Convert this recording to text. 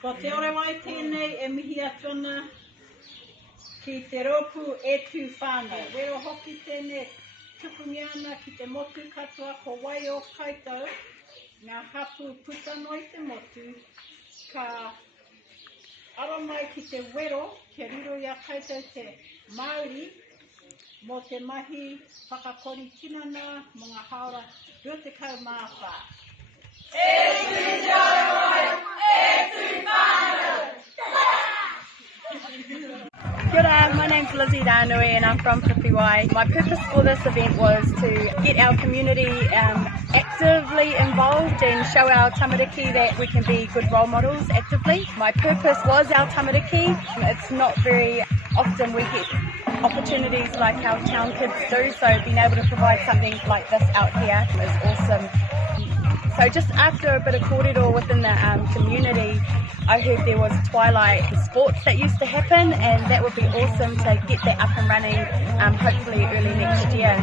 Ko te ore wai tēnei e mihi atona ki te ropu e tū whānau. Wero hoki tēnei tukungi ana ki te motu katoa ko wai o kaitau, ngā hapu putano i te motu, ka aro mai ki te wero, ke riro ia kaitau te Māori, mō te mahi whakakori tinana mō ngā haora 20 māwha. Kia ora, my name's Lizzie Ranui and I'm from Whiriwai. My purpose for this event was to get our community actively involved and show our tamariki that we can be good role models actively. My purpose was our tamariki. It's not very often we get opportunities like our town kids do, so being able to provide something like this out here is awesome. So just after a bit of kōrero within the community, I heard there was twilight sports that used to happen, and that would be awesome to get that up and running, hopefully early next year.